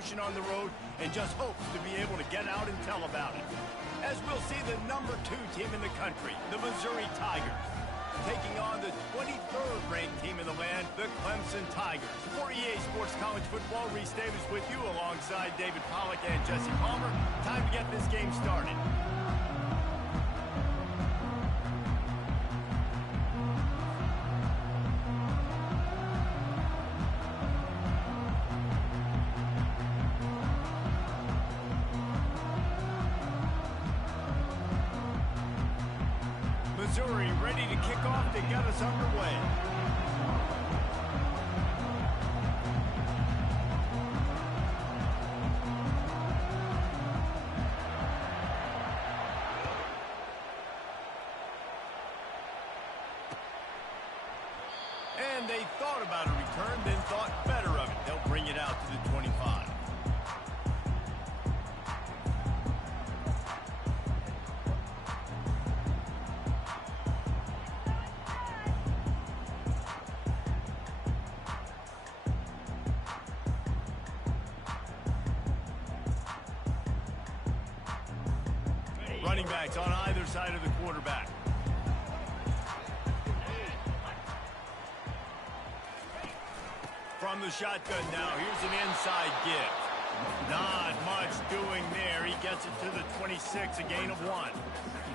emotion on the road and just hopes to be able to get out and tell about it. As we'll see the number 2 team in the country, the Missouri Tigers, taking on the 23rd ranked team in the land, the Clemson Tigers. For EA Sports College Football, Reese Davis with you alongside David Pollack and Jesse Palmer. Time to get this game started. Missouri ready to kick off to get us underway. And they thought about a return, then thought better of it. They'll bring it out to the 25. Running backs on either side of the quarterback. From the shotgun now, here's an inside give. Not much doing there. He gets it to the 26, a gain of 1.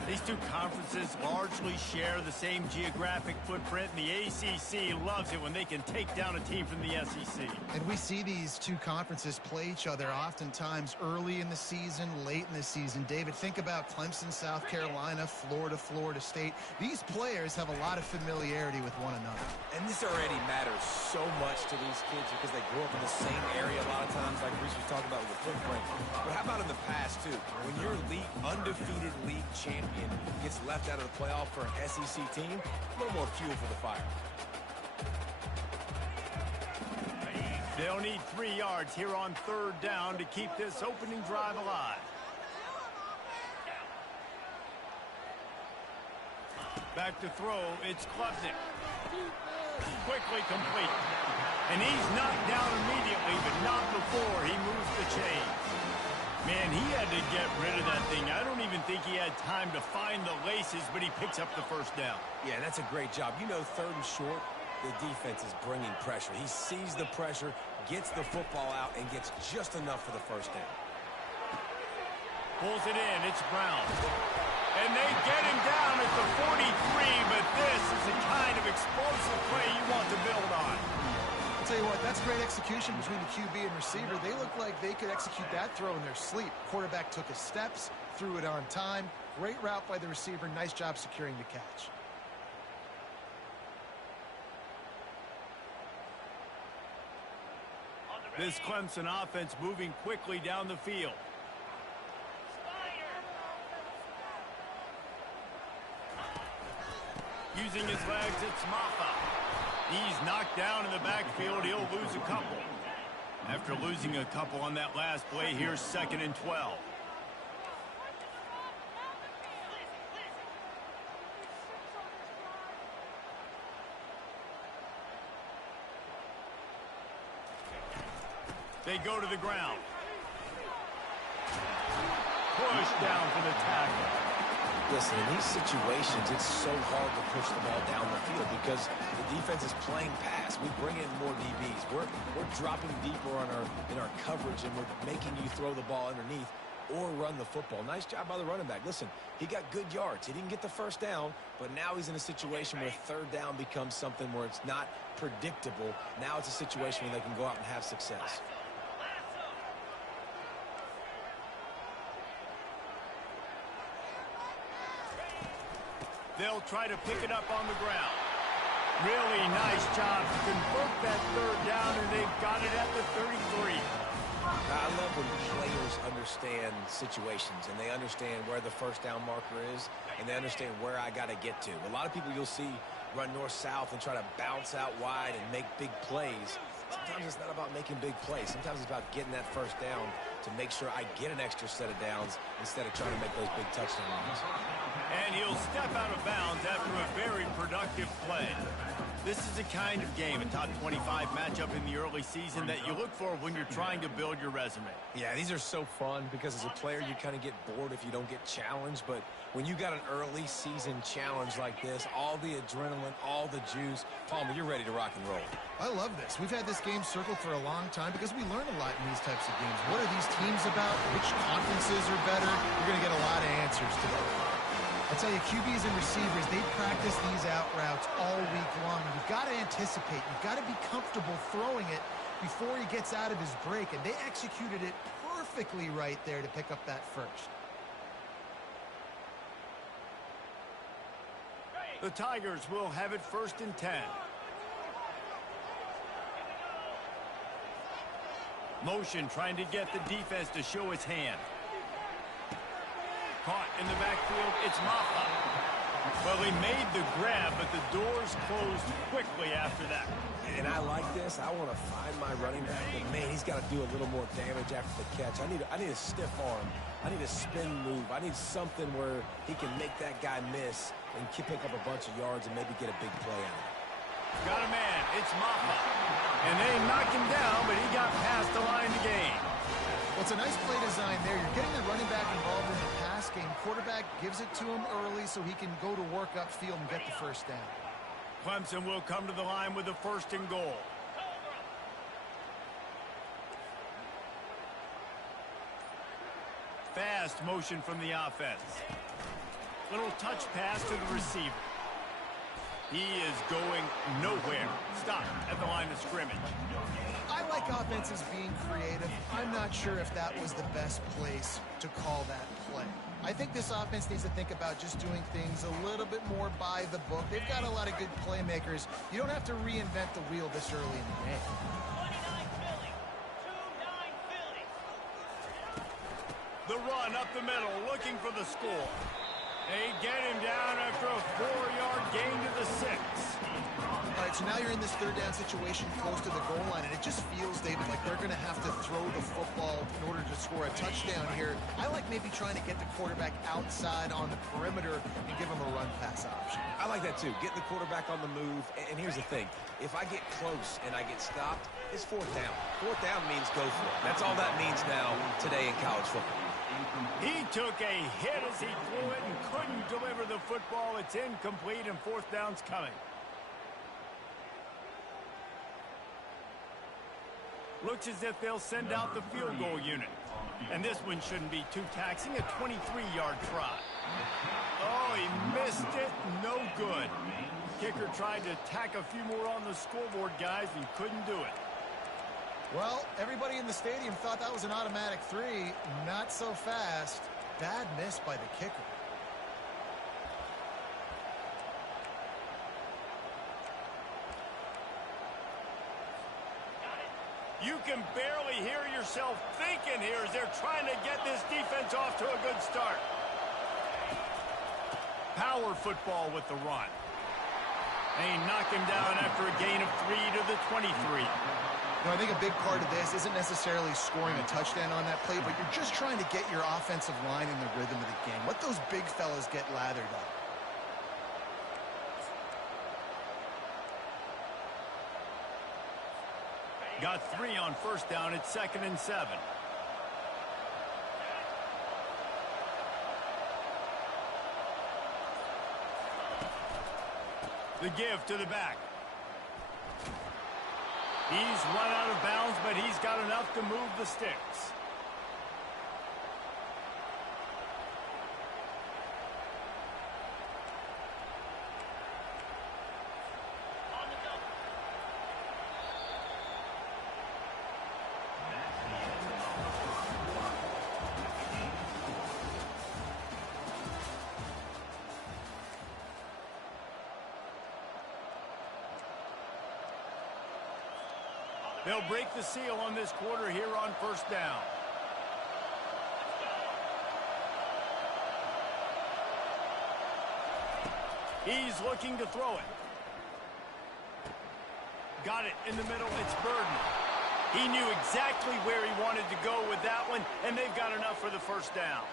These two conferences largely share the same geographic footprint, and the ACC loves it when they can take down a team from the SEC. And we see these two conferences play each other oftentimes early in the season, late in the season. David, think about Clemson, South Carolina, Florida, Florida State. These players have a lot of familiarity with one another. And this already matters so much to these kids because they grew up in the same area a lot of times, like Reese was talking about with the footprint. But how about in the past, too? When your undefeated league champion gets left out of the playoff for an SEC team, a little more fuel for the fire. They'll need 3 yards here on 3rd down to keep this opening drive alive. Back to throw, it's Clemson. Quickly complete. And he's knocked down immediately, but not before he moves the chains. Man, he had to get rid of that thing. I don't even think he had time to find the laces, but he picks up the first down. Yeah, that's a great job. You know, 3rd and short, the defense is bringing pressure. He sees the pressure, gets the football out, and gets just enough for the first down. Pulls it in. It's Brown. And they get him down at the 43, but this is the kind of explosive play you want to build on. I'll tell you what, that's great execution between the QB and receiver. They look like they could execute that throw in their sleep. Quarterback took his steps, threw it on time. Great route by the receiver. Nice job securing the catch. This Clemson offense moving quickly down the field. Using his legs, it's Maffa. He's knocked down in the backfield. He'll lose a couple. After losing a couple on that last play, here's 2nd and 12. They go to the ground. Push down for the tackle. Listen, in these situations, it's so hard to push the ball down the field because the defense is playing pass. We bring in more DBs. We're dropping deeper in our coverage, and we're making you throw the ball underneath or run the football. Nice job by the running back. Listen, he got good yards. He didn't get the first down, but now he's in a situation where 3rd down becomes something where it's not predictable. Now it's a situation where they can go out and have success. They'll try to pick it up on the ground. Really nice job to convert that 3rd down, and they've got it at the 33. I love when players understand situations, and they understand where the first down marker is, and they understand where I got to get to. A lot of people you'll see run north-south and try to bounce out wide and make big plays. Sometimes it's not about making big plays. Sometimes it's about getting that first down to make sure I get an extra set of downs instead of trying to make those big touchdown runs. And he'll step out of bounds after a very productive play. This is the kind of game, a top 25 matchup in the early season, that you look for when you're trying to build your resume. Yeah, these are so fun because as a player, you kind of get bored if you don't get challenged. But when you got an early season challenge like this, all the adrenaline, all the juice, Palmer, you're ready to rock and roll. I love this. We've had this game circled for a long time because we learn a lot in these types of games. What are these teams about? Which conferences are better? You're going to get a lot of answers today. I'll tell you, QBs and receivers, they practice these out routes all week long. You've got to anticipate. You've got to be comfortable throwing it before he gets out of his break. And they executed it perfectly right there to pick up that first. The Tigers will have it 1st and 10. Motion trying to get the defense to show his hand. Caught in the backfield, it's Maffa. Well, he made the grab, but the doors closed quickly after that. And I like this. I want to find my running back, but man, he's got to do a little more damage after the catch. I need a stiff arm. I need a spin move. I need something where he can make that guy miss and pick up a bunch of yards and maybe get a big play out of it. Got a man, it's Maffa. And they knocked him down, but he got past the line to gain. Well, it's a nice play design there. You're getting the running back involved in the pass game. Quarterback gives it to him early so he can go to work upfield and get the first down. Clemson will come to the line with a 1st and goal. Fast motion from the offense. Little touch pass to the receiver. He is going nowhere. Stop at the line of scrimmage. I like offenses being creative. I'm not sure if that was the best place to call that play. I think this offense needs to think about just doing things a little bit more by the book. They've got a lot of good playmakers. You don't have to reinvent the wheel this early in the game. 29 Phillies. The run up the middle, looking for the score. They get him down after a 4-yard gain to the 6. All right, so now you're in this 3rd down situation close to the goal line, and it just feels, David, like they're going to have to throw the football in order to score a touchdown here. I like maybe trying to get the quarterback outside on the perimeter and give him a run-pass option. I like that, too. Getting the quarterback on the move. And here's the thing. If I get close and I get stopped, it's 4th down. 4th down means go for it. That's all that means now today in college football. He took a hit as he threw it and couldn't deliver the football. It's incomplete, and 4th down's coming. Looks as if they'll send out the field goal unit. And this one shouldn't be too taxing, a 23-yard try. Oh, he missed it. No good. Kicker tried to tack a few more on the scoreboard, guys, and couldn't do it. Well, everybody in the stadium thought that was an automatic 3. Not so fast. Bad miss by the kicker. You can barely hear yourself thinking here as they're trying to get this defense off to a good start. Power football with the run. And he knocked him down after a gain of 3 to the 23. You know, I think a big part of this isn't necessarily scoring a touchdown on that play, but you're just trying to get your offensive line in the rhythm of the game. Let those big fellas get lathered up. Got 3 on 1st down. It's 2nd and 7. The give to the back. He's run out of bounds, but he's got enough to move the sticks. They'll break the seal on this quarter here on 1st down. He's looking to throw it. Got it in the middle. It's Burden. He knew exactly where he wanted to go with that one, and they've got enough for the 1st down.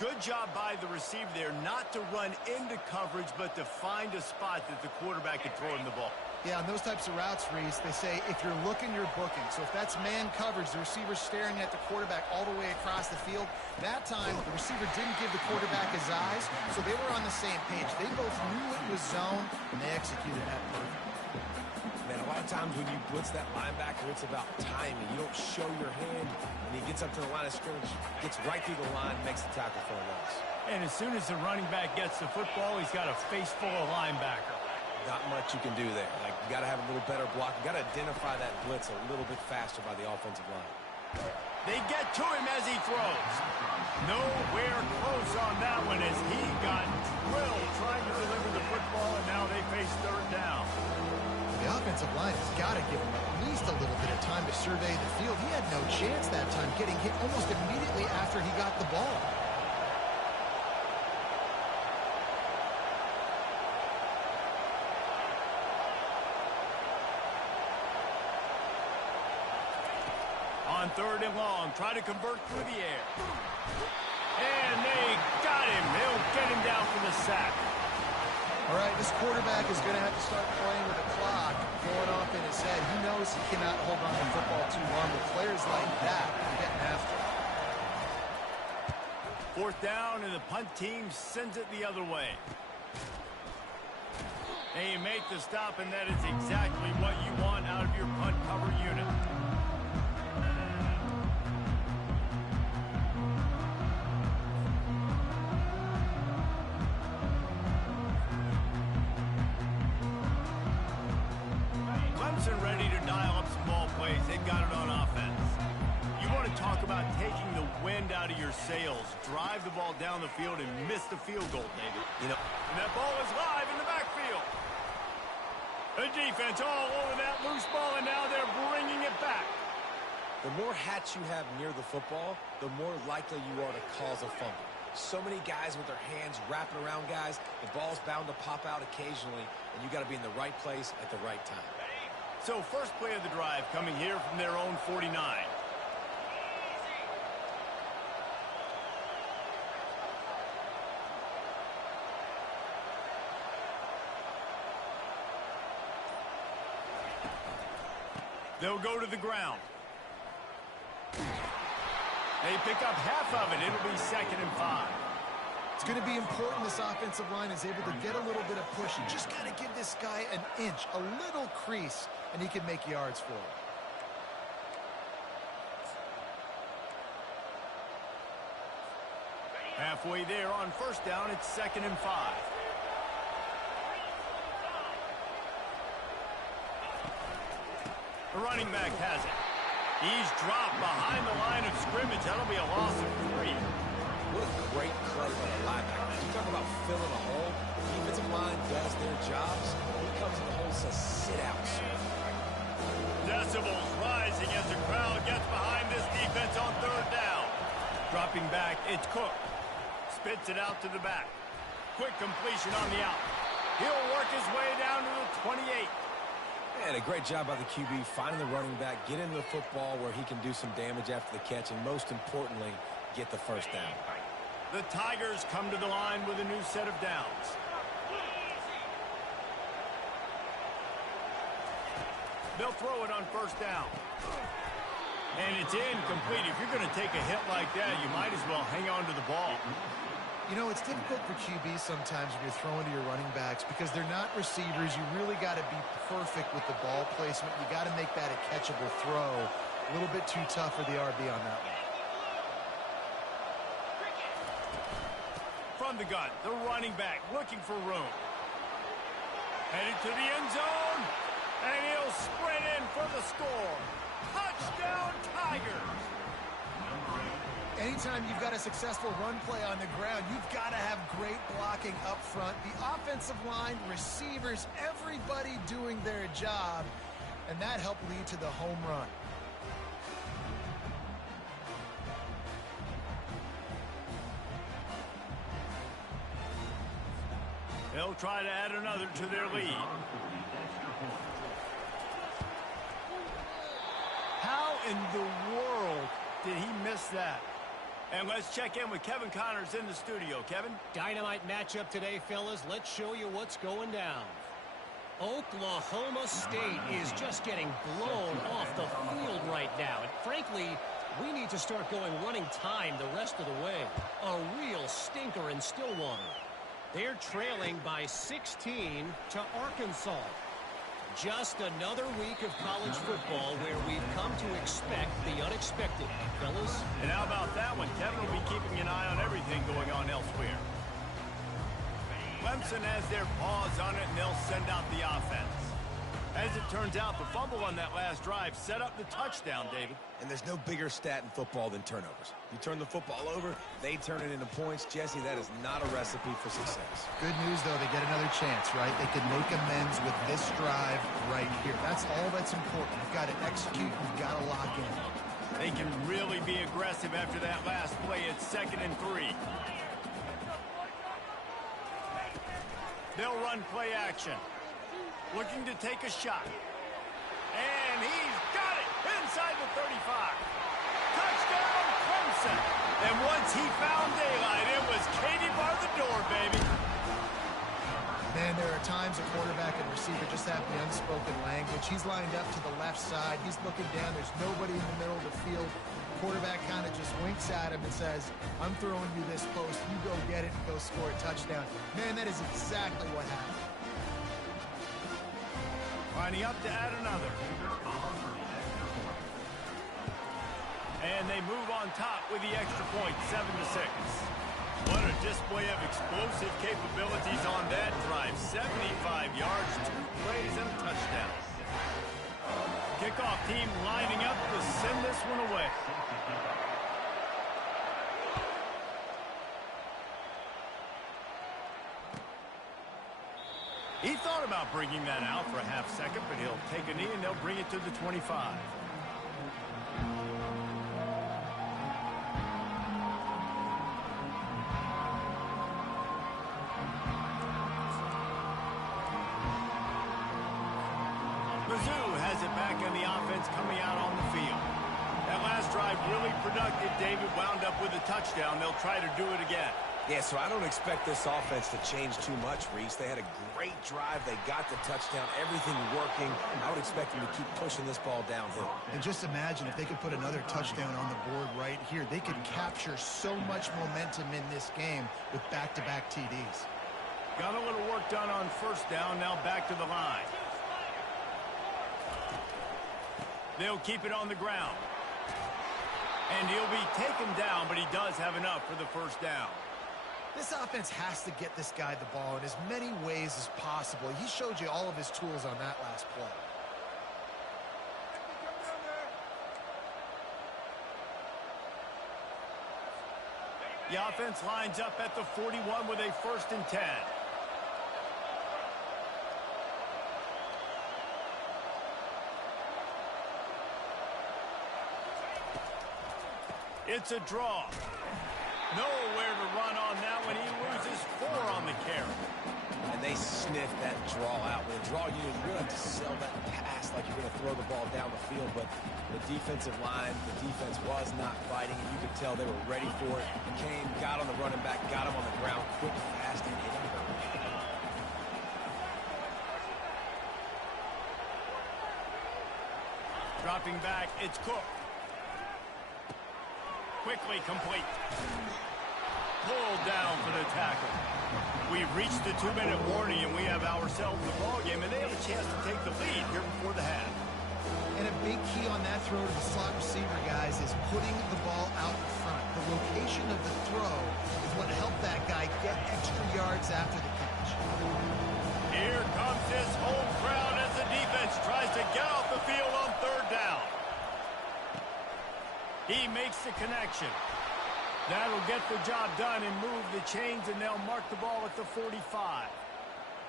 Good job by the receiver there not to run into coverage, but to find a spot that the quarterback can throw him the ball. Yeah, on those types of routes, Reese, they say if you're looking, you're booking. So if that's man coverage, the receiver's staring at the quarterback all the way across the field, that time the receiver didn't give the quarterback his eyes, so they were on the same page. They both knew it was zone, and they executed that perfectly. Man, a lot of times when you blitz that linebacker, it's about timing. You don't show your hand, and he gets up to the line of scrimmage, gets right through the line, makes the tackle for a loss. And as soon as the running back gets the football, he's got a face full of linebacker. Not much you can do there. Like, you got to have a little better block. You got to identify that blitz a little bit faster by the offensive line. They get to him as he throws. Nowhere close on that one as he got drilled trying to deliver the football, and now they face third down. The offensive line has got to give him at least a little bit of time to survey the field. He had no chance that time, getting hit almost immediately after he got the ball. On third and long, try to convert through the air. And they got him. They'll get him down for the sack. All right, this quarterback is going to have to start playing with the clock going off in his head. He knows he cannot hold on to the football too long, but players like that are getting after him. Fourth down, and the punt team sends it the other way. And you make the stop, and that is exactly what you want out of your punt cover unit. Clemson ready to dial up some ball plays. They've got it on offense. You want to talk about taking the wind out of your sails. Drive the ball down the field and miss the field goal, David. You know, And that ball is live in the backfield. The defense all over that loose ball, and now they're bringing it back. the more hats you have near the football, the more likely you are to cause a fumble. So many guys with their hands wrapping around guys, the ball's bound to pop out occasionally, and you got to be in the right place at the right time. So first play of the drive coming here from their own 49. They'll go to the ground. They pick up half of it. It'll be 2nd and 5. It's going to be important this offensive line is able to get a little bit of push. You just got to give this guy an inch, a little crease, and he can make yards for it. Halfway there on first down, it's 2nd and 5. The running back has it. He's dropped behind the line of scrimmage. That'll be a loss of 3. What a great play by the linebacker. You talk about filling a hole. The defensive line does their jobs. He comes in the hole and says, sit out, sir. Decibels rising as the crowd gets behind this defense on third down. Dropping back, it's Cook. Spits it out to the back. Quick completion on the out. He'll work his way down to the 28. And a great job by the QB finding the running back, get into the football where he can do some damage after the catch, and most importantly, get the first down. The Tigers come to the line with a new set of downs. They'll throw it on first down. And it's incomplete. If you're going to take a hit like that, you might as well hang on to the ball. You know, it's difficult for QBs sometimes when you're throwing to your running backs because they're not receivers. You really got to be perfect with the ball placement. You got to make that a catchable throw. A little bit too tough for the RB on that one. From the gun, the running back looking for room. Headed to the end zone, and he'll sprint in for the score. Touchdown, Tigers! Anytime you've got a successful run play on the ground, you've got to have great blocking up front. The offensive line, receivers, everybody doing their job, and that helped lead to the home run. They'll try to add another to their lead. How in the world did he miss that? And let's check in with Kevin Connors in the studio. Kevin? Dynamite matchup today, fellas. Let's show you what's going down. Oklahoma State is just getting blown off the field right now. And frankly, we need to start going running time the rest of the way. A real stinker in Stillwater. They're trailing by 16 to Arkansas. Just another week of college football where we've come to expect the unexpected, fellas. And how about that one? Kevin will be keeping an eye on everything going on elsewhere. Clemson has their paws on it, and they'll send out the offense. As it turns out, the fumble on that last drive set up the touchdown, David. And there's no bigger stat in football than turnovers. You turn the football over, they turn it into points. Jesse, that is not a recipe for success. Good news, though, they get another chance, right? They can make amends with this drive right here. That's all that's important. You've got to execute. You've got to lock in. They can really be aggressive after that last play. It's 2nd and 3. They'll run play action. Looking to take a shot. And he's got it inside the 35. Touchdown, Clemson. And once he found daylight, it was Katie bar the door, baby. Man, there are times a quarterback and receiver just have the unspoken language. He's lined up to the left side. He's looking down. There's nobody in the middle of the field. Quarterback kind of just winks at him and says, I'm throwing you this post. You go get it and go score a touchdown. Man, that is exactly what happened. Lining up to add another. And they move on top with the extra point, 7-6. What a display of explosive capabilities on that drive. 75 yards, 2 plays, and a touchdown. Kickoff team lining up to send this one away. He thought about bringing that out for a half second, but he'll take a knee and they'll bring it to the 25. Mizzou has it back in the offense coming out on the field. That last drive really productive. David wound up with a touchdown. They'll try to do it again. Yeah, so I don't expect this offense to change too much, Reese. They had a great drive. They got the touchdown, everything working. I would expect them to keep pushing this ball downhill. And just imagine if they could put another touchdown on the board right here. They could capture so much momentum in this game with back-to-back TDs. Got a little work done on first down. Now back to the line. They'll keep it on the ground. And he'll be taken down, but he does have enough for the first down. This offense has to get this guy the ball in as many ways as possible. He showed you all of his tools on that last play. The offense lines up at the 41 with a 1st and 10. It's a draw. Nowhere to run on that one. He loses 4 on the carry. And they sniff that draw out. With a draw unit, you're going to have to sell that pass like you're going to throw the ball down the field. But the defensive line, the defense was not fighting, and you could tell they were ready for it. Came, got on the running back, got him on the ground, quick, fast, and hit him. Dropping back, it's Cook. Quickly complete. Pulled down for the tackle. We've reached the 2-minute warning, and we have ourselves the ball game, and they have a chance to take the lead here before the half. And a big key on that throw to the slot receiver, guys, is putting the ball out in front. The location of the throw is what helped that guy get extra yards after the catch. Here comes this home crowd as the defense tries to get off the field on 3rd down. He makes the connection. That'll get the job done and move the chains, and they'll mark the ball at the 45.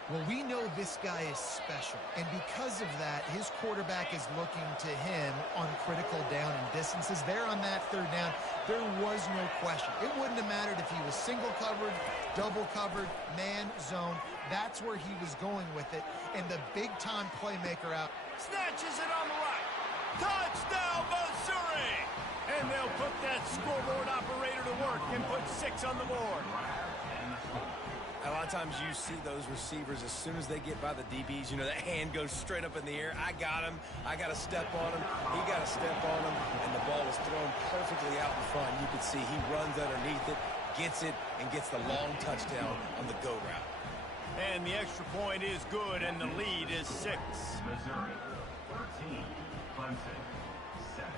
Well, we know this guy is special, and because of that, his quarterback is looking to him on critical down and distances. There on that 3rd down, there was no question. It wouldn't have mattered if he was single covered, double covered, man, zone. That's where he was going with it, and the big-time playmaker out. Snatches it on the right. Touchdown, Missouri! And they'll put that scoreboard operator to work and put 6 on the board. A lot of times you see those receivers, as soon as they get by the DBs, you know, that hand goes straight up in the air. I got him. I got to step on him. He got to step on him. And the ball is thrown perfectly out in front. You can see he runs underneath it, gets it, and gets the long touchdown on the go route. And the extra point is good, and the lead is 6. Missouri, 13, Clemson, 7.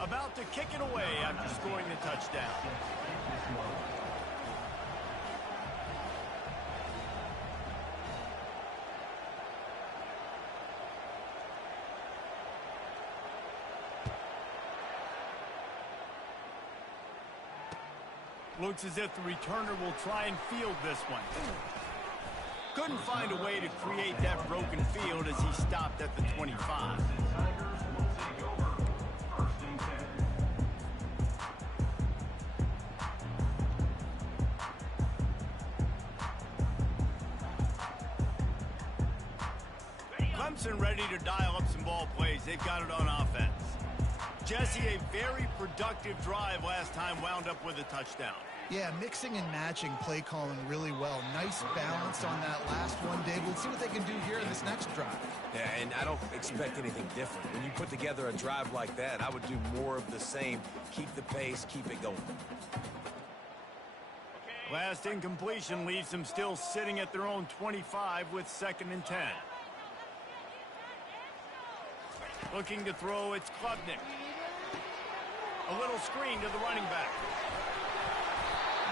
About to kick it away after scoring the touchdown. Looks as if the returner will try and field this one. Couldn't find a way to create that broken field as he stopped at the 25. Clemson ready to dial up some ball plays. They've got it on offense. Jesse, a very productive drive last time, wound up with a touchdown. Yeah, mixing and matching play calling really well. Nice balance on that last one, Dave. Let's see what they can do here in this next drive. Yeah, and I don't expect anything different. When you put together a drive like that, I would do more of the same. Keep the pace, keep it going. Last incompletion leaves them still sitting at their own 25 with 2nd and 10. Looking to throw, it's Klubnik. A little screen to the running back.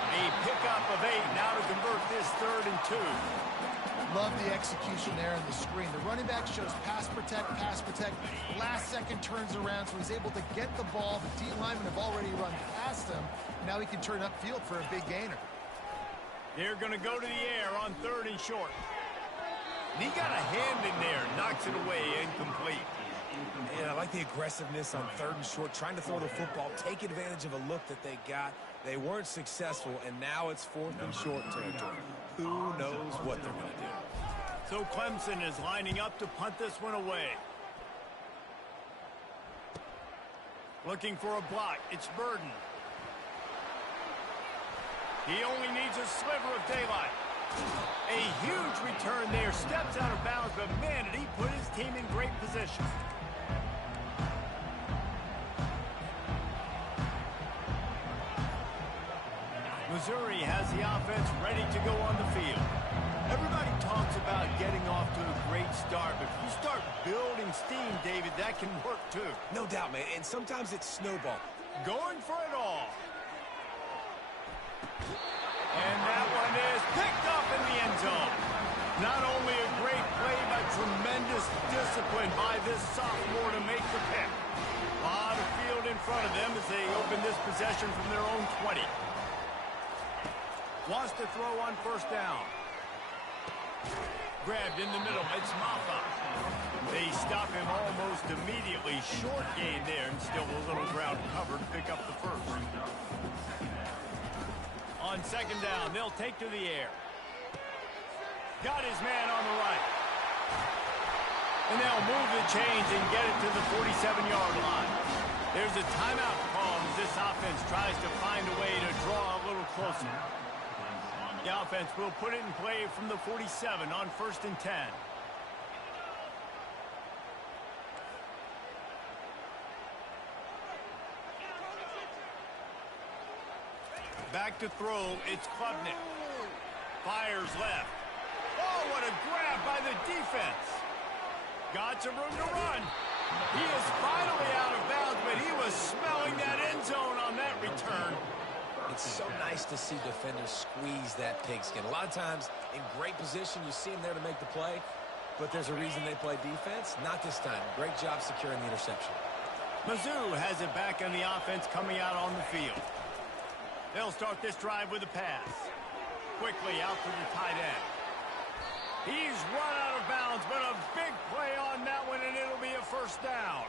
A pickup of 8 now to convert this 3rd and 2. Love the execution there on the screen. The running back shows pass protect, pass protect. Last second turns around, so he's able to get the ball. The D linemen have already run past him. Now he can turn upfield for a big gainer. They're going to go to the air on 3rd and short. And he got a hand in there, knocks it away, incomplete. And I like the aggressiveness on 3rd and short, trying to throw the football, take advantage of a look that they got. They weren't successful, and now it's 4th and short territory. Who knows what they're going to do? So Clemson is lining up to punt this one away. Looking for a block. It's Burden. He only needs a sliver of daylight. A huge return there. Steps out of bounds, but man, did he put his team in great position. Missouri has the offense ready to go on the field. Everybody talks about getting off to a great start, but if you start building steam, David, that can work too. No doubt, man, and sometimes it's snowball. Going for it all. And that one is picked up in the end zone. Not only a great play, but tremendous discipline by this sophomore to make the pick. A lot of field in front of them as they open this possession from their own 20. Wants to throw on 1st down. Grabbed in the middle. It's Maffa. They stop him almost immediately. Short gain there, and still a little ground cover to pick up the 1st. On 2nd down, they'll take to the air. Got his man on the right. And they'll move the chains and get it to the 47-yard line. There's a timeout call as this offense tries to find a way to draw a little closer. The offense will put it in play from the 47 on 1st and 10. Back to throw, it's Klubnik. Fires left. Oh, what a grab by the defense. Got some room to run. He is finally out of bounds, but he was smelling that end zone on that return. It's so nice to see defenders squeeze that pigskin. A lot of times, in great position, you see them there to make the play, but there's a reason they play defense. Not this time. Great job securing the interception. Mizzou has it back on the offense coming out on the field. They'll start this drive with a pass. Quickly out to the tight end. He's run out of bounds, but a big play on that one, and it'll be a 1st down.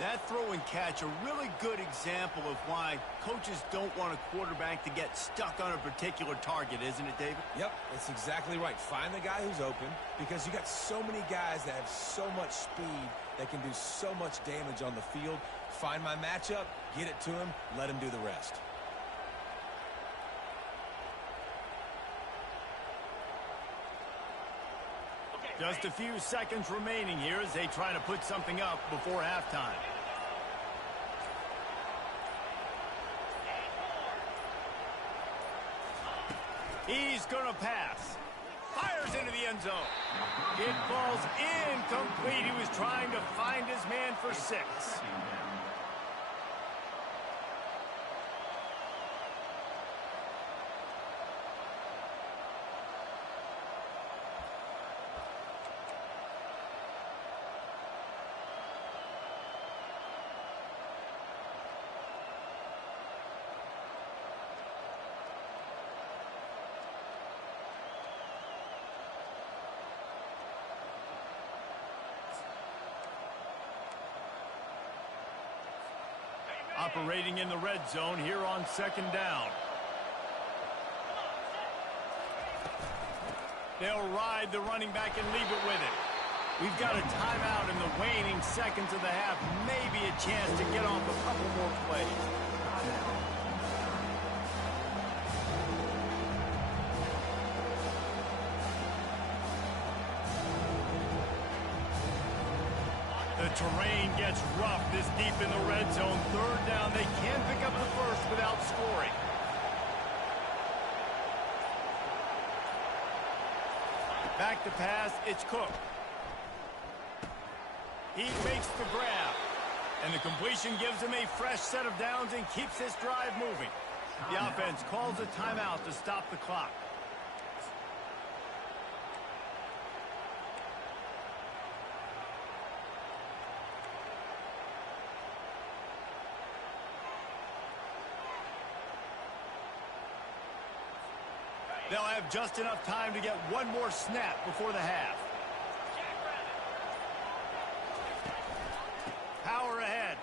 That throw and catch, a really good example of why coaches don't want a quarterback to get stuck on a particular target, isn't it, David? Yep, that's exactly right. Find the guy who's open, because you got so many guys that have so much speed that can do so much damage on the field. Find my matchup, get it to him, let him do the rest. Just a few seconds remaining here as they try to put something up before halftime. He's going to pass. Fires into the end zone. It falls incomplete. He was trying to find his man for 6. Operating in the red zone here on 2nd down. They'll ride the running back and leave it with it. We've got a timeout in the waning seconds of the half. Maybe a chance to get off a couple more plays. The terrain gets rough this deep in the red zone. 3rd down. They can pick up the first without scoring. Back to pass. It's Cook. He makes the grab. And the completion gives him a fresh set of downs and keeps this drive moving. The offense calls a timeout to stop the clock. They'll have just enough time to get one more snap before the half. Power ahead.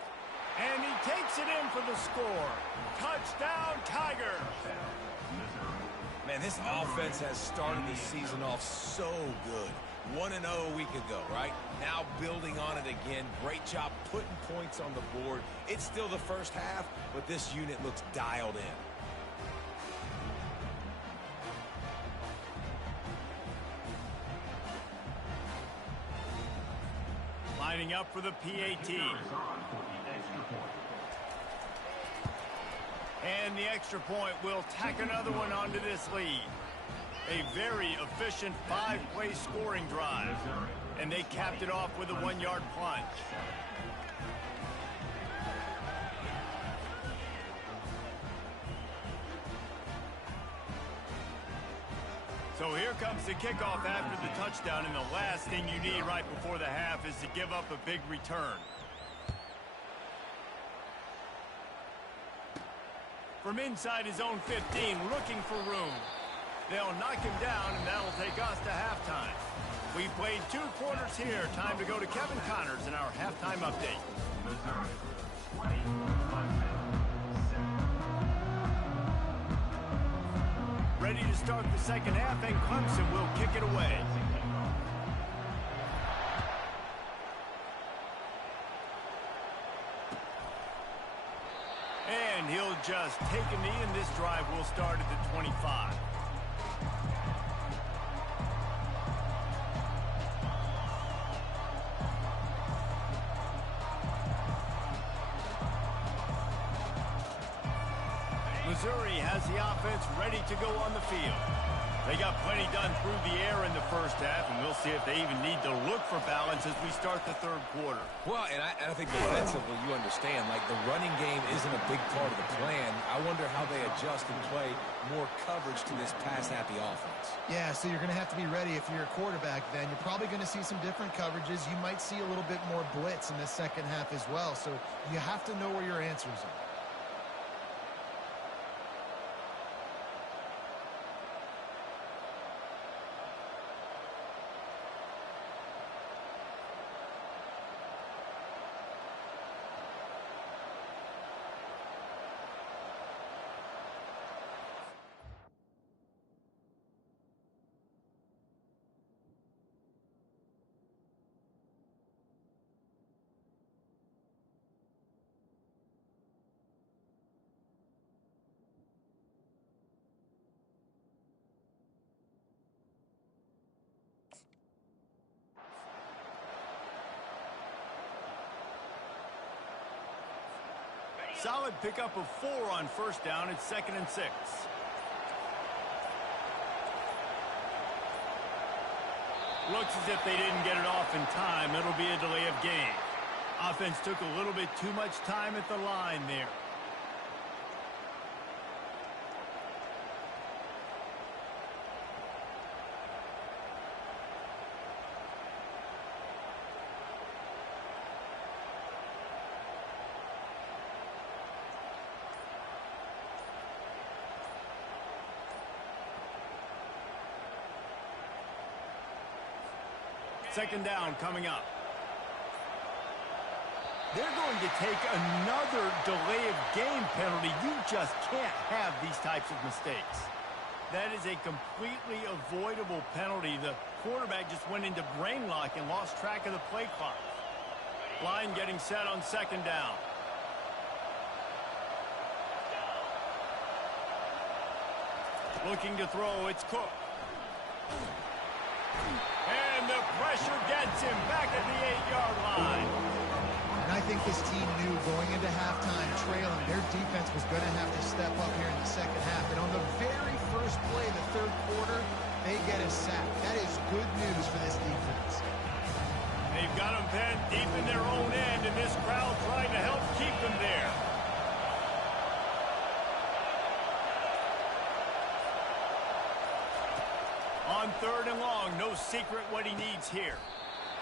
And he takes it in for the score. Touchdown, Tigers. Man, this offense has started the season off so good. 1-0 a week ago, right? Now building on it again. Great job putting points on the board. It's still the first half, but this unit looks dialed in. Lining up for the PAT. And the extra point will tack another one onto this lead. A very efficient 5-play scoring drive. And they capped it off with a 1-yard plunge. So here comes the kickoff after the touchdown, and the last thing you need right before the half is to give up a big return. From inside his own 15, looking for room. They'll knock him down, and that'll take us to halftime. We played 2 quarters here. Time to go to Kevin Connors in our halftime update. Missouri, 20, Clemson, 7. Ready to start the second half, and Clemson will kick it away. And he'll just take a knee, and this drive will start at the 25. Missouri has the offense ready to go on the field. They got plenty done through the air in the first half, and we'll see if they even need to look for balance as we start the 3rd quarter. Well, and I think defensively, you understand, like the running game isn't a big part of the plan. I wonder how they adjust and play more coverage to this pass-happy offense. Yeah, so you're going to have to be ready if you're a quarterback then. You're probably going to see some different coverages. You might see a little bit more blitz in the second half as well, so you have to know where your answers are. Solid pickup of 4 on first down. It's 2nd and 6. Looks as if they didn't get it off in time. It'll be a delay of game. Offense took a little bit too much time at the line there. Second down coming up. They're going to take another delay of game penalty. You just can't have these types of mistakes. That is a completely avoidable penalty. The quarterback just went into brain lock and lost track of the play clock. Line getting set on second down. Looking to throw, it's Cook. And the pressure gets him back at the 8-yard line. And I think this team knew going into halftime trailing, their defense was going to have to step up here in the second half. And on the very first play of the third quarter, they get a sack. That is good news for this defense. They've got them penned deep in their own end, and this crowd trying to help keep them there. On third and long, no secret what he needs here.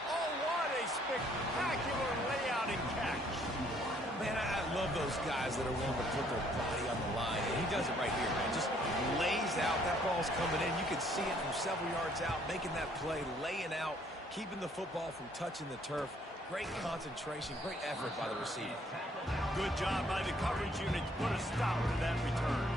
Oh, what a spectacular layout and catch. Man, I love those guys that are willing to put their body on the line. And he does it right here, man. Just lays out. That ball's coming in. You can see it from several yards out, making that play, laying out, keeping the football from touching the turf. Great concentration, great effort by the receiver. Good job by the coverage unit to put a stop to that return.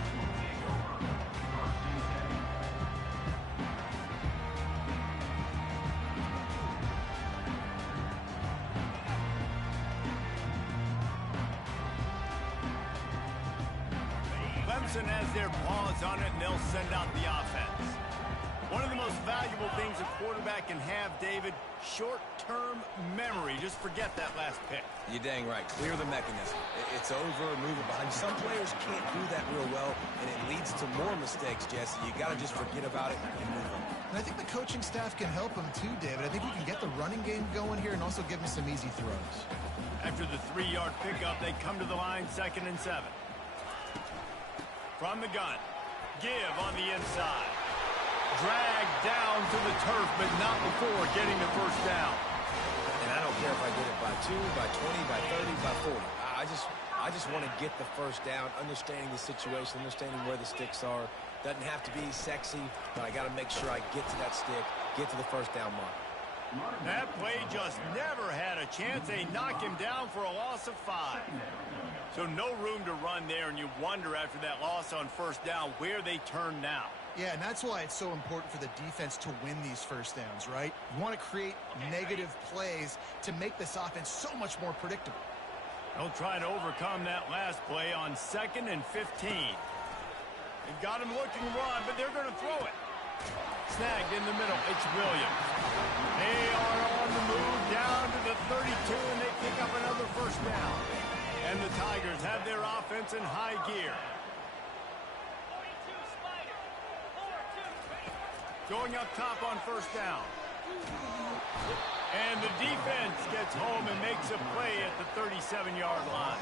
Clemson has their paws on it, and they'll send out the offense. One of the most valuable things a quarterback can have, David, short-term memory. Just forget that last pick. You're dang right. Clear the mechanism. It's over, move it behind you. Some players can't do that real well, and it leads to more mistakes, Jesse. You got to just forget about it and move on. And I think the coaching staff can help him too, David. I think he can get the running game going here and also give him some easy throws. After the 3-yard pickup, they come to the line, 2nd and 7. From the gun, give on the inside. Dragged down to the turf, but not before getting the first down. And I don't care if I get it by 2, by 20, by 30, by 40. I just want to get the first down, understanding the situation, understanding where the sticks are. Doesn't have to be sexy, but I got to make sure I get to that stick, get to the first down mark. That play just never had a chance. They knock him down for a loss of 5. So no room to run there, and you wonder after that loss on first down where they turn now. Yeah, and that's why it's so important for the defense to win these first downs, right? You want to create negative plays to make this offense so much more predictable. They'll try to overcome that last play on 2nd and 15. They've got him looking run, but they're going to throw it. Snagged in the middle. It's Williams. They are on the move down to the 32, and they pick up another first down. And the Tigers have their offense in high gear. Going up top on first down. And the defense gets home and makes a play at the 37-yard line.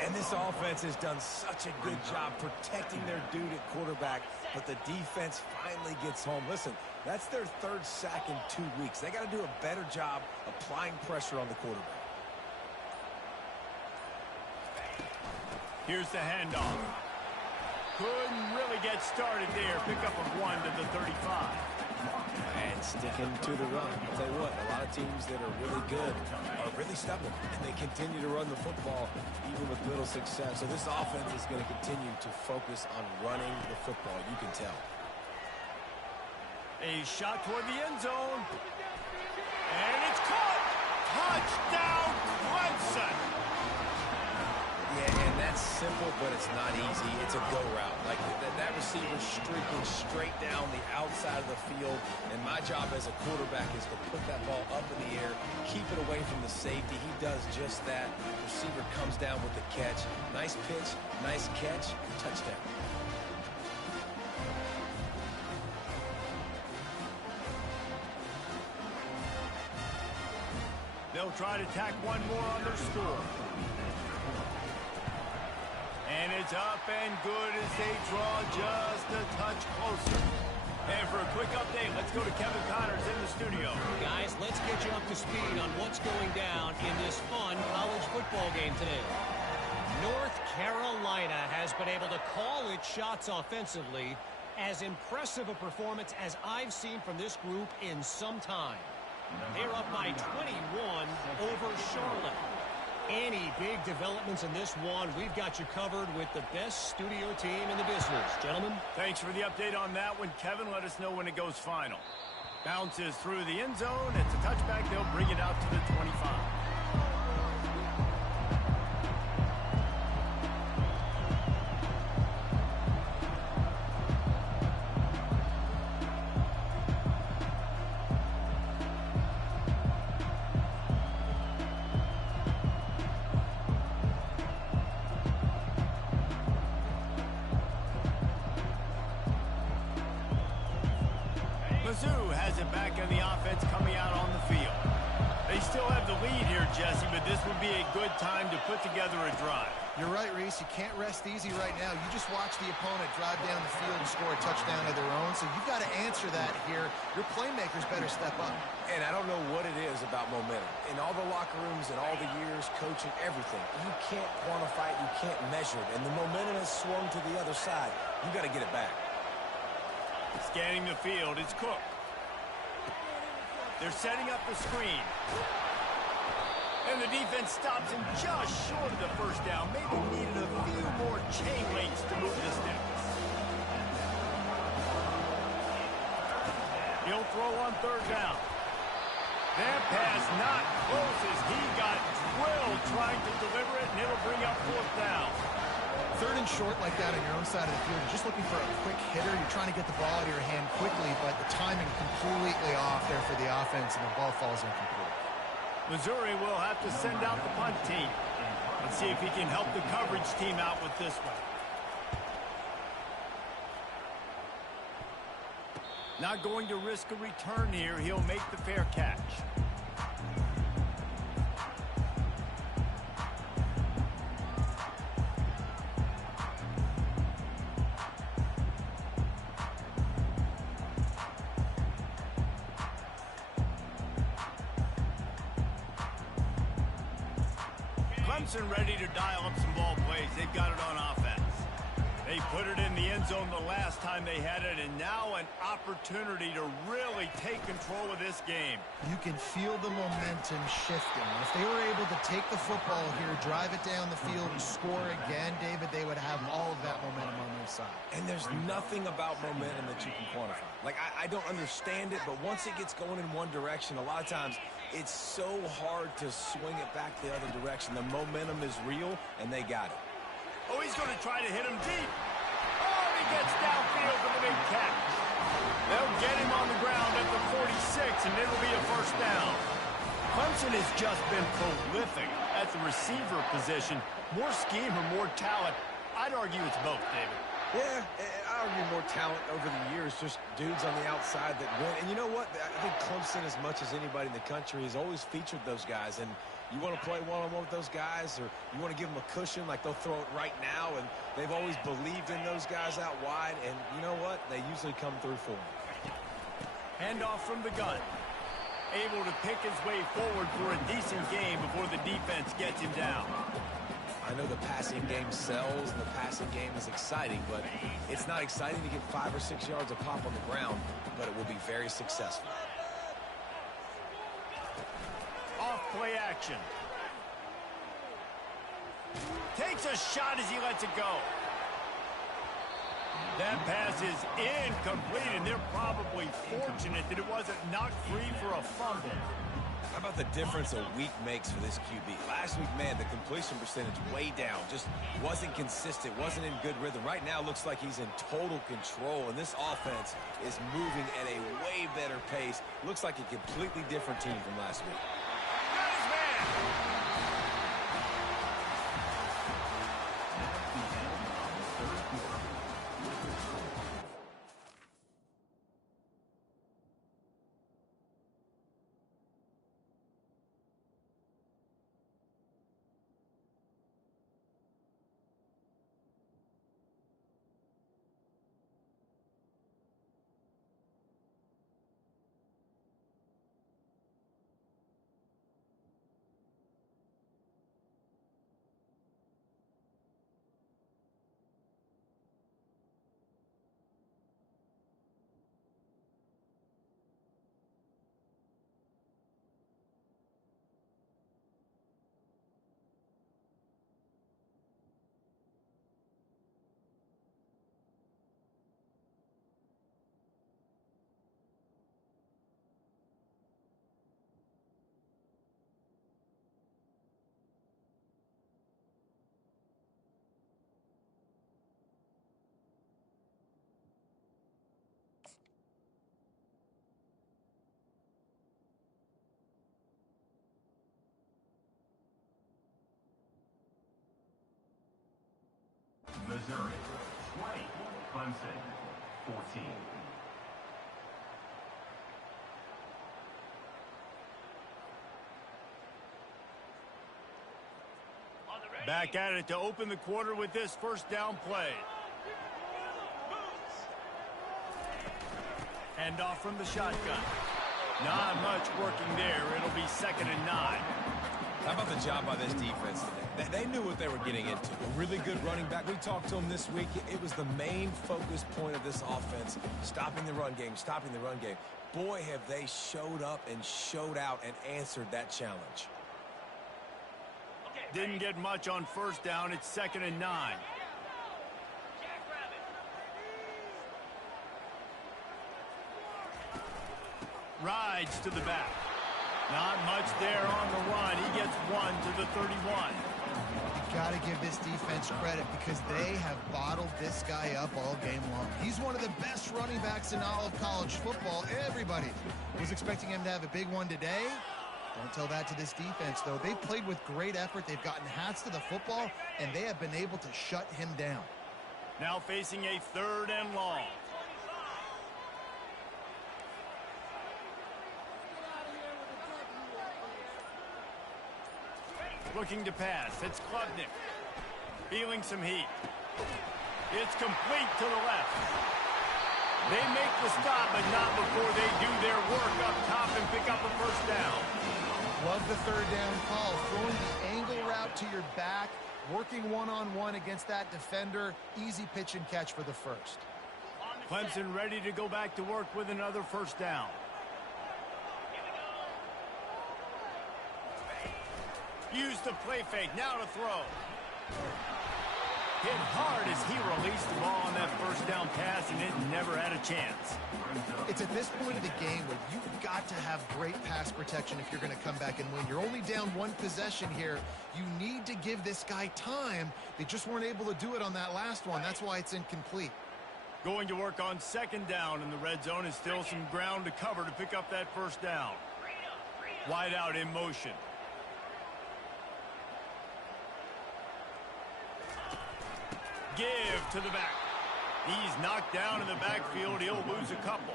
And this offense has done such a good job protecting their dude at quarterback, but the defense finally gets home. Listen, that's their 3rd sack in 2 weeks. They got to do a better job applying pressure on the quarterback. Here's the handoff. Couldn't really get started there. Pickup of 1 to the 35. And sticking to the run. I'll tell you what, a lot of teams that are really good are really stubborn, and they continue to run the football even with little success. So this offense is going to continue to focus on running the football. You can tell. A shot toward the end zone. And it's caught. Touchdown, Clemson. Yeah, and that's simple, but it's not easy. It's a go route. Like that receiver streaking straight down the outside of the field, and my job as a quarterback is to put that ball up in the air, keep it away from the safety. He does just that. Receiver comes down with the catch. Nice pitch, nice catch, touchdown. They'll try to tack one more on their score. And it's up and good as they draw just a touch closer. And for a quick update, let's go to Kevin Connors in the studio. Guys, let's get you up to speed on what's going down in this fun college football game today. North Carolina has been able to call its shots offensively. As impressive a performance as I've seen from this group in some time. They're up by 21 over Charlotte. Any big developments in this one, we've got you covered with the best studio team in the business. Gentlemen. Thanks for the update on that one, Kevin. Let us know when it goes final. Bounces through the end zone. It's a touchback. They'll bring it out to the 25. Mizzou has it back in the offense coming out on the field. They still have the lead here, Jesse, but this would be a good time to put together a drive. You're right, Reese. You can't rest easy right now. You just watch the opponent drive down the field and score a touchdown of their own, so you've got to answer that here. Your playmakers better step up. And I don't know what it is about momentum. In all the locker rooms and all the years, coaching, everything, you can't quantify it, you can't measure it. And the momentum has swung to the other side. You got to get it back. Scanning the field, it's Cook. They're setting up the screen. And the defense stops him just short of the first down. Maybe needed a few more chain links to move the sticks. He'll throw on third down. That pass not close as he got drilled trying to deliver it, and it'll bring up fourth down. Third and short like that on your own side of the field, you're just looking for a quick hitter. You're trying to get the ball out of your hand quickly, but the timing completely off there for the offense, and the ball falls incomplete. Missouri will have to send out the punt team. Let's see if he can help the coverage team out with this one. Not going to risk a return here. He'll make the fair catch. Clemson ready to dial up some ball plays. They've got it on offense. They put it in the end zone the last time they had it, and now an opportunity to really take control of this game. You can feel the momentum shifting. If they were able to take the football here, drive it down the field, and score again, David, they would have all of that momentum on their side. And there's nothing about momentum that you can quantify. Like, I don't understand it, but once it gets going in one direction, a lot of times it's so hard to swing it back the other direction. The momentum is real, and they got it. Oh, he's going to try to hit him deep. Oh, he gets downfield for the big catch. They'll get him on the ground at the 46, and it'll be a first down. Clemson has just been prolific at the receiver position. More scheme or more talent? I'd argue it's both, David. Yeah, I argue more talent over the years, just dudes on the outside that win. And you know what? I think Clemson, as much as anybody in the country, has always featured those guys. And you want to play one-on-one with those guys, or you want to give them a cushion, like they'll throw it right now. And they've always believed in those guys out wide. And you know what? They usually come through for them. Handoff from the gun. Able to pick his way forward for a decent game before the defense gets him down. I know the passing game sells and the passing game is exciting, but it's not exciting to get 5 or 6 yards of pop on the ground, but it will be very successful. Off play action. Takes a shot as he lets it go. That pass is incomplete, and they're probably fortunate that it wasn't knocked free for a fumble. How about the difference a week makes for this QB? Last week, man, the completion percentage way down. Just wasn't consistent, wasn't in good rhythm. Right now, looks like he's in total control, and this offense is moving at a way better pace. Looks like a completely different team from last week. Got his man. Missouri, 20. Clemson, 14. Back at it to open the quarter with this first down play. Hand off from the shotgun. Not much working there. It'll be 2nd and 9. How about the job by this defense today? They knew what they were getting into. A really good running back. We talked to him this week. It was the main focus point of this offense, stopping the run game, stopping the run game. Boy, have they showed up and showed out and answered that challenge. Didn't get much on first down. It's 2nd and 9. Rides to the back. Not much there on the run. He gets 1 to the 31. You got to give this defense credit because they have bottled this guy up all game long. He's one of the best running backs in all of college football. Everybody was expecting him to have a big one today. Don't tell that to this defense, though. They've played with great effort. They've gotten hats to the football, and they have been able to shut him down. Now facing a 3rd and long. Looking to pass. It's Klubnik. Feeling some heat. It's complete to the left. They make the stop, but not before they do their work up top and pick up a first down. Love the 3rd down call. Throwing the angle route to your back, working one-on-one against that defender. Easy pitch and catch for the first. Clemson ready to go back to work with another first down. Use the play fake. Now to throw. Hit hard as he released the ball on that first down pass, and it never had a chance. It's at this point of the game where you've got to have great pass protection if you're going to come back and win. You're only down 1 possession here. You need to give this guy time. They just weren't able to do it on that last one. That's why it's incomplete. Going to work on 2nd down in the red zone, and still some ground to cover to pick up that first down. Wide out in motion. Give to the back. He's knocked down in the backfield. He'll lose a couple.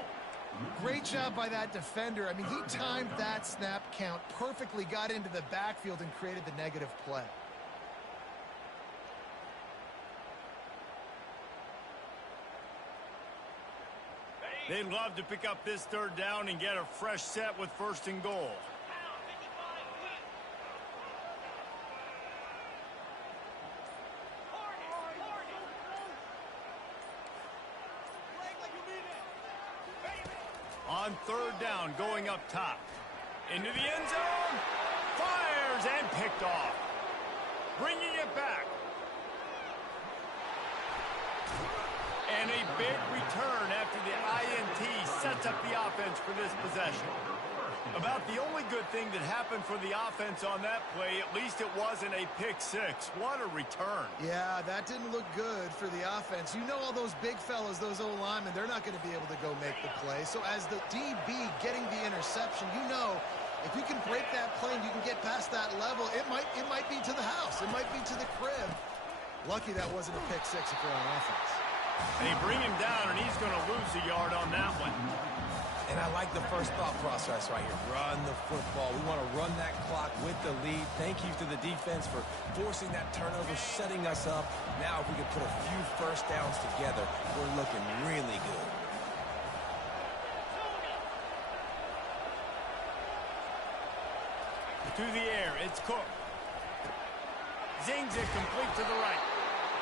Great job by that defender. I mean, he timed that snap count perfectly, got into the backfield and created the negative play. They'd love to pick up this 3rd down and get a fresh set with 1st and goal. On 3rd down, going up top. Into the end zone. Fires and picked off. Bringing it back. And a big return after the INT sets up the offense for this possession. About the only good thing that happened for the offense on that play, at least it wasn't a pick six. What a return. Yeah, that didn't look good for the offense. You know all those big fellas, those O-linemen, they're not going to be able to go make the play. So as the DB getting the interception, you know if you can break that play and you can get past that level, it might be to the house. It might be to the crib. Lucky that wasn't a pick six if you're on offense. They bring him down, and he's going to lose a yard on that one. And I like the first thought process right here. Run the football. We want to run that clock with the lead. Thank you to the defense for forcing that turnover, setting us up. Now if we can put a few first downs together, we're looking really good. To the air, it's Cook. Zings it complete to the right.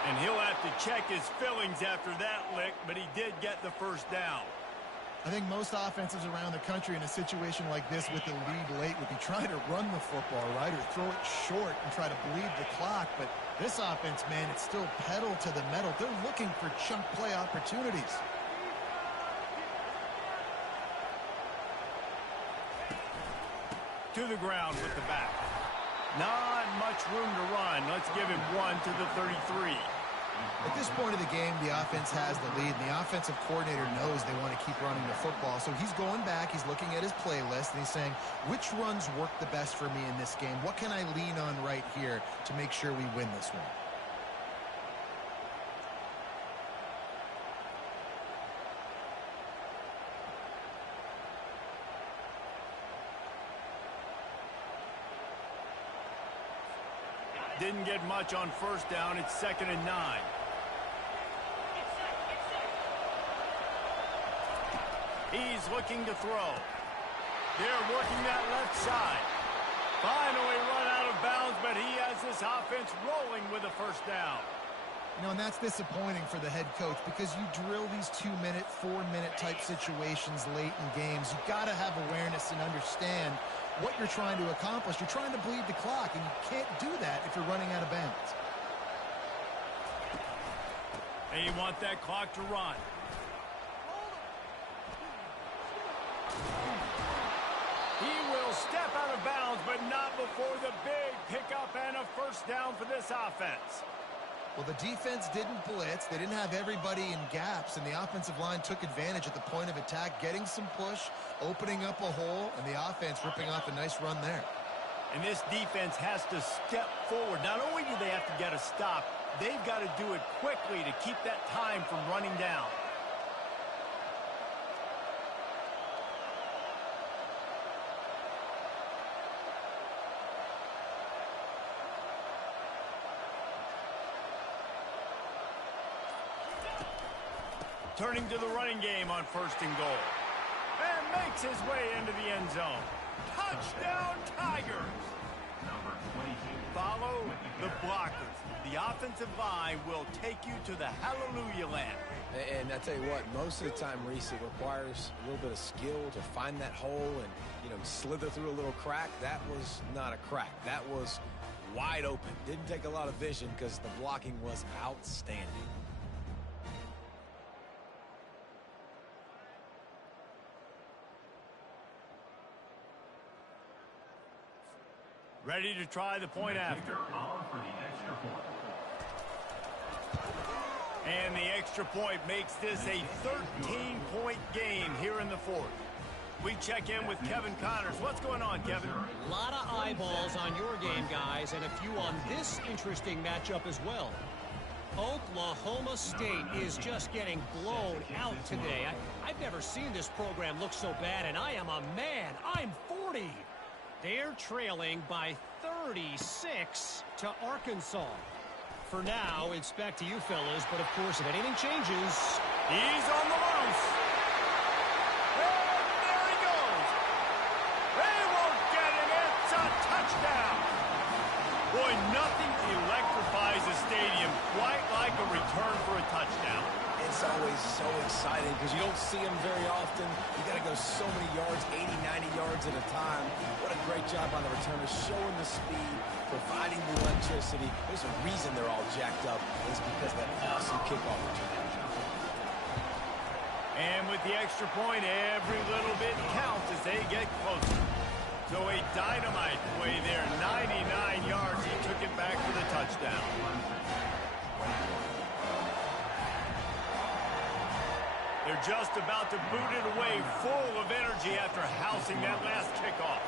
And he'll have to check his fillings after that lick, but he did get the first down. I think most offenses around the country in a situation like this with the lead late would be trying to run the football, right, or throw it short and try to bleed the clock. But this offense, man, it's still pedal to the metal. They're looking for chunk play opportunities. To the ground with the back. Not much room to run. Let's give him one to the 33. At this point of the game, the offense has the lead, and the offensive coordinator knows they want to keep running the football. So he's going back, he's looking at his playlist, and he's saying, which runs work the best for me in this game? What can I lean on right here to make sure we win this one? Didn't get much on first down. It's 2nd and 9. He's looking to throw. They're working that left side. Finally run out of bounds, but he has this offense rolling with a first down. You know, and that's disappointing for the head coach because you drill these 2-minute, 4-minute type situations late in games. You've got to have awareness and understand what you're trying to accomplish. You're trying to bleed the clock, and you can't do that if you're running out of bounds. They want that clock to run. He will step out of bounds, but not before the big pickup and a first down for this offense. Well, the defense didn't blitz. They didn't have everybody in gaps, and the offensive line took advantage at the point of attack, getting some push, opening up a hole, and the offense ripping off a nice run there. And this defense has to step forward. Not only do they have to get a stop, they've got to do it quickly to keep that time from running down. Turning to the running game on 1st and goal. And makes his way into the end zone. Touchdown, Tigers! Number 22. Follow the blockers. The offensive line will take you to the hallelujah land. And I tell you what, most of the time, Reese, it requires a little bit of skill to find that hole and, slither through a little crack. That was not a crack. That was wide open. Didn't take a lot of vision because the blocking was outstanding. Ready to try the point after. On for the extra point. And the extra point makes this a 13-point game here in the 4th. We check in with Kevin Connors. What's going on, Kevin? A lot of eyeballs on your game, guys, and a few on this interesting matchup as well. Oklahoma State is just getting blown out today. I've never seen this program look so bad, and I am a man. I'm 40. They're trailing by 36 to Arkansas. For now, it's back to you fellas, but of course, if anything changes... He's on the loose. And there he goes. They won't get him. It's a touchdown. Boy, nothing electrifies a stadium quite like a return for a touchdown. It's always so exciting because you don't see them very often. You got to go so many yards, 80, 90 yards at a time. What a great job by the returners, showing the speed, providing the electricity. There's a reason they're all jacked up. It's because of that awesome kickoff return. And with the extra point, every little bit counts as they get closer. dynamite play there. 99 yards. He took it back for the touchdown. They're just about to boot it away, full of energy after housing that last kickoff.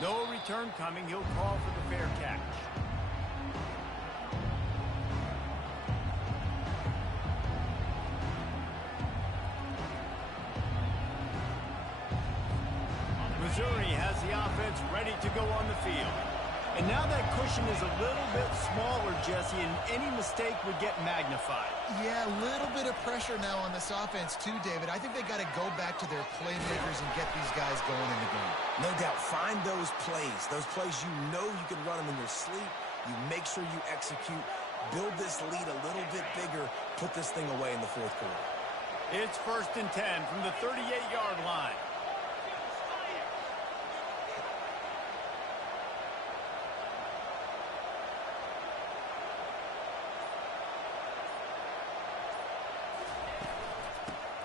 No return coming. He'll call for the fair catch. Missouri has the offense ready to go on the field. And now that cushion is a little bit smaller, Jesse, and any mistake would get magnified. Yeah, a little bit of pressure now on this offense too, David. I think they got to go back to their playmakers and get these guys going in the game. No doubt. Find those plays you know you can run them in your sleep. You make sure you execute. Build this lead a little bit bigger. Put this thing away in the fourth quarter. It's 1st and 10 from the 38-yard line.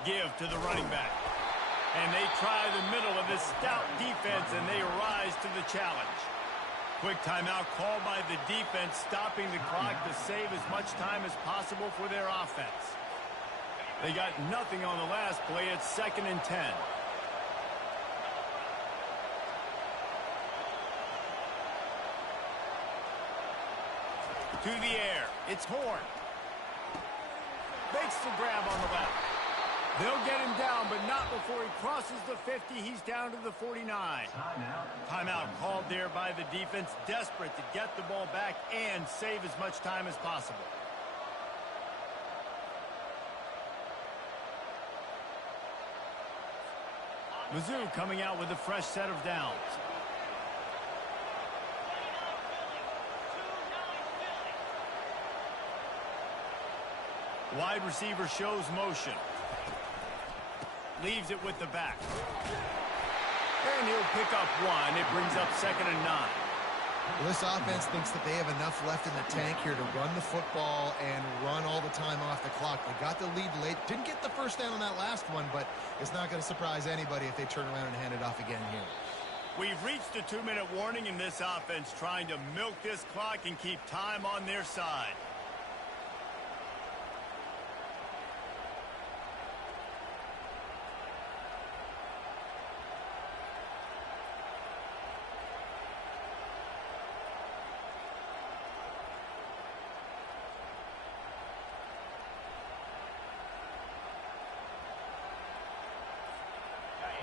Give to the running back. And they try the middle of this stout defense, and they rise to the challenge. Quick timeout called by the defense, stopping the clock to save as much time as possible for their offense. They got nothing on the last play. It's 2nd and 10. To the air. It's Horn. Makes the grab on the left. They'll get him down, but not before he crosses the 50. He's down to the 49. Timeout called there by the defense, desperate to get the ball back and save as much time as possible. Mizzou coming out with a fresh set of downs. Wide receiver shows motion. Leaves it with the back. And he'll pick up one. It brings up 2nd and 9. Well, this offense thinks that they have enough left in the tank here to run the football and run all the time off the clock. They got the lead late. Didn't get the first down on that last one, but it's not going to surprise anybody if they turn around and hand it off again here. We've reached a 2-minute warning in this offense, trying to milk this clock and keep time on their side.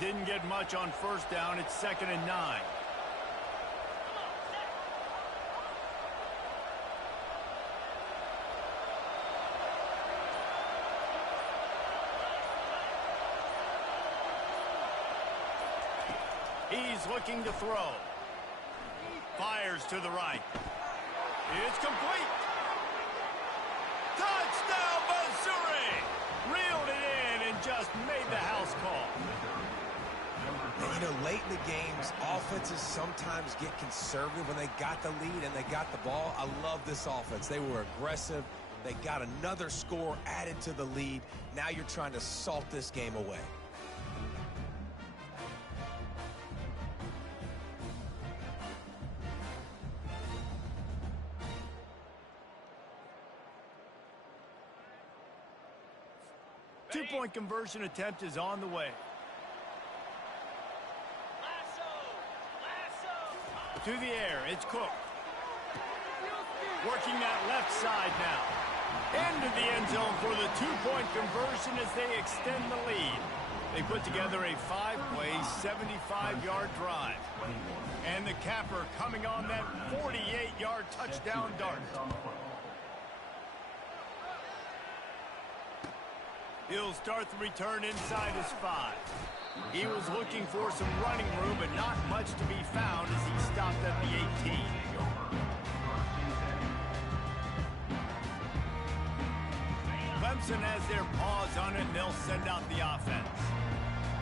Didn't get much on first down. It's 2nd and 9. He's looking to throw. Fires to the right. It's complete. Touchdown, Missouri! Reeled it in and just made the house call. And, you know, late in the games, offenses sometimes get conservative when they got the lead and they got the ball. I love this offense. They were aggressive. They got another score added to the lead. Now you're trying to salt this game away. Two-point conversion attempt is on the way. To the air, it's Cook. Working that left side now. Into the end zone for the two-point conversion as they extend the lead. They put together a 5-play, 75-yard drive. And the capper coming on that 48-yard touchdown dart. He'll start the return inside his 5. He was looking for some running room, but not much to be found as he stopped at the 18. Clemson has their paws on it, and they'll send out the offense.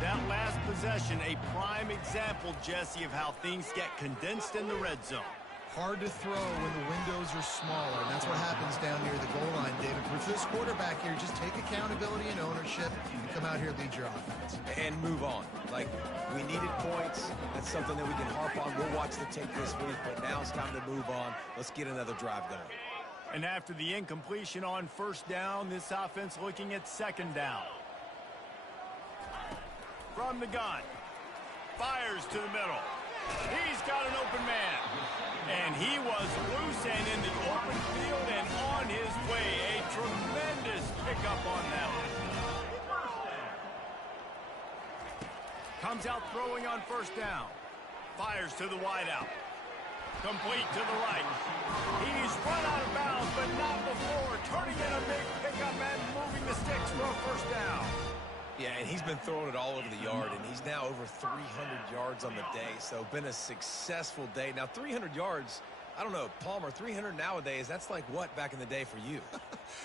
That last possession, a prime example, Jesse, of how things get condensed in the red zone. Hard to throw when the windows are smaller, and that's what happens down near the goal line, David. But for this quarterback here, just take accountability and ownership and come out here and lead your offense. And move on. Like, we needed points. That's something that we can harp on. We'll watch the tape this week, but now it's time to move on. Let's get another drive going. And after the incompletion on first down, this offense looking at second down. From the gun. Fires to the middle. He's got an open man. And he was loose and in the open field and on his way. A tremendous pickup on that one. Comes out throwing on first down. Fires to the wideout. Complete to the right. He's run out of bounds, but not before. Turning in a big pickup and moving the sticks for a first down. Yeah, and he's been throwing it all over the yard, and he's now over 300 yards on the day, so been a successful day. Now, 300 yards, I don't know, Palmer, 300 nowadays, that's like what back in the day for you?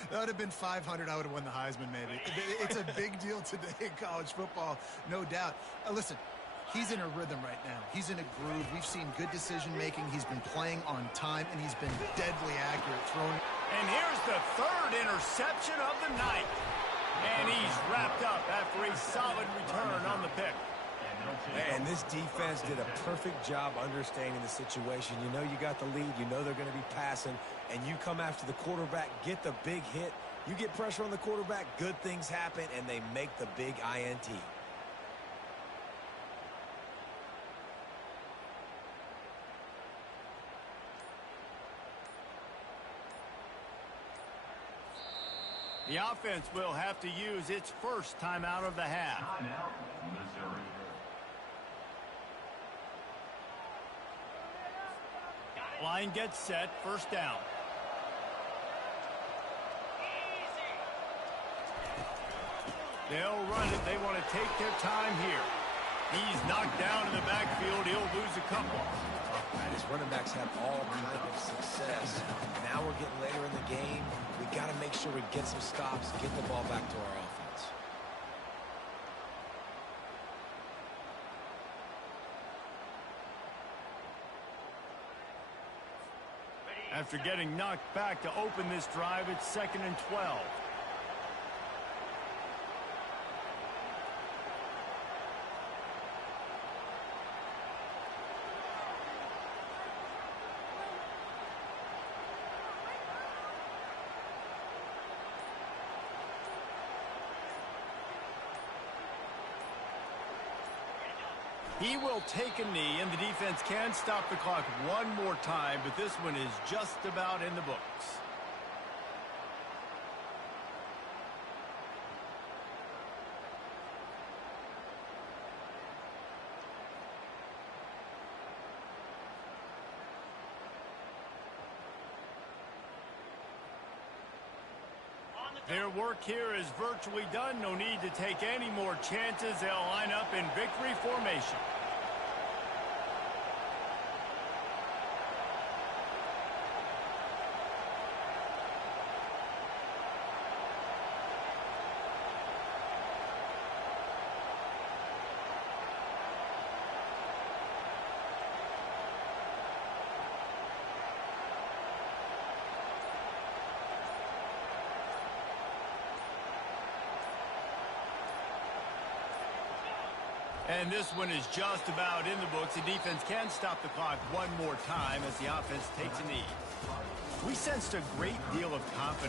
That would have been 500. I would have won the Heisman, maybe. It's a big deal today in college football, no doubt. Listen, he's in a rhythm right now. He's in a groove. We've seen good decision-making. He's been playing on time, and he's been deadly accurate throwing. And here's the third interception of the night. And he's wrapped up after a solid return on the pick. And this defense did a perfect job understanding the situation. You know you got the lead. You know they're going to be passing. And you come after the quarterback, get the big hit. You get pressure on the quarterback, good things happen, and they make the big INT. The offense will have to use its first timeout of the half. Timeout, Missouri. Line gets set, first down. They'll run it. They want to take their time here. He's knocked down in the backfield. He'll lose a couple. And his running backs have all kind of success. Now we're getting later in the game. We got to make sure we get some stops, get the ball back to our offense. After getting knocked back to open this drive, it's 2nd and 12. He will take a knee, and the defense can stop the clock one more time, but this one is just about in the books. Their work here is virtually done. No need to take any more chances. They'll line up in victory formation. And this one is just about in the books. The defense can stop the clock one more time as the offense takes a knee. We sensed a great deal of confidence